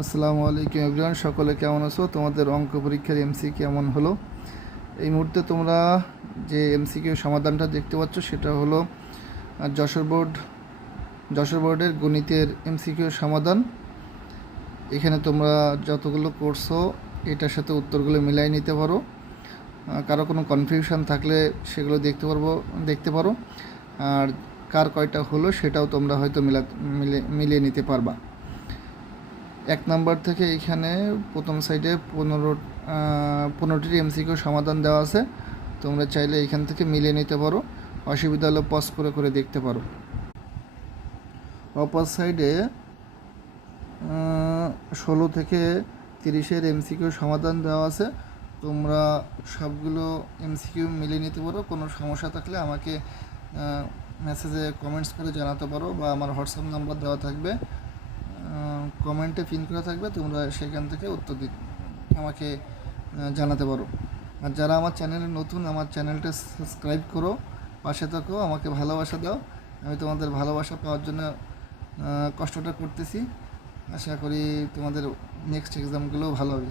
আসসালামু আলাইকুম এভরিওয়ান, সকলে কেমন আছো? তোমাদের অঙ্ক পরীক্ষার এমসি কেমন হলো? এই মুহূর্তে তোমরা যে এমসিকিউ সমাধানটা দেখতে পাচ্ছ সেটা হলো যশোর বোর্ডের গণিতের এমসিকিউ সমাধান। এখানে তোমরা যতগুলো করছো এটার সাথে উত্তরগুলো মিলাই নিতে পারো। কারো কোনো কনফিউশন থাকলে সেগুলো দেখতে পারো, আর কার কয়টা হলো সেটাও তোমরা হয়তো মিলিয়ে নিতে পারবা। 1 নাম্বার থেকে এখানে প্রথম সাইডে 15টি এমসিকিউ সমাধান দেওয়া আছে। তোমরা চাইলে এখান থেকে মিলিয়ে নিতে পারো, অসুবিধা হলে পজ করে দেখতে পারো। অপর সাইডে 16 থেকে 30-এর এমসিকিউ সমাধান দেওয়া আছে। তোমরা সবগুলো এমসিকিউ মিলিয়ে নিতে পারো। কোনো সমস্যা থাকলে আমাকে মেসেজে কমেন্টস করে জানাতে পারো, বা আমার হোয়াটসঅ্যাপ নাম্বার দেওয়া থাকবে, কমেন্টে পিন করা থাকবে, তোমরা সেখান থেকে উত্তর আমাকে জানাতে পারো। আর যারা আমার চ্যানেলে নতুন, আমার চ্যানেলটা সাবস্ক্রাইব করো, পাশে থাকো, আমাকে ভালোবাসা দাও। আমি তোমাদের ভালোবাসা পাওয়ার জন্য কষ্টটা করতেছি। আশা করি তোমাদের নেক্সট এক্সামগুলোও ভালো হবে।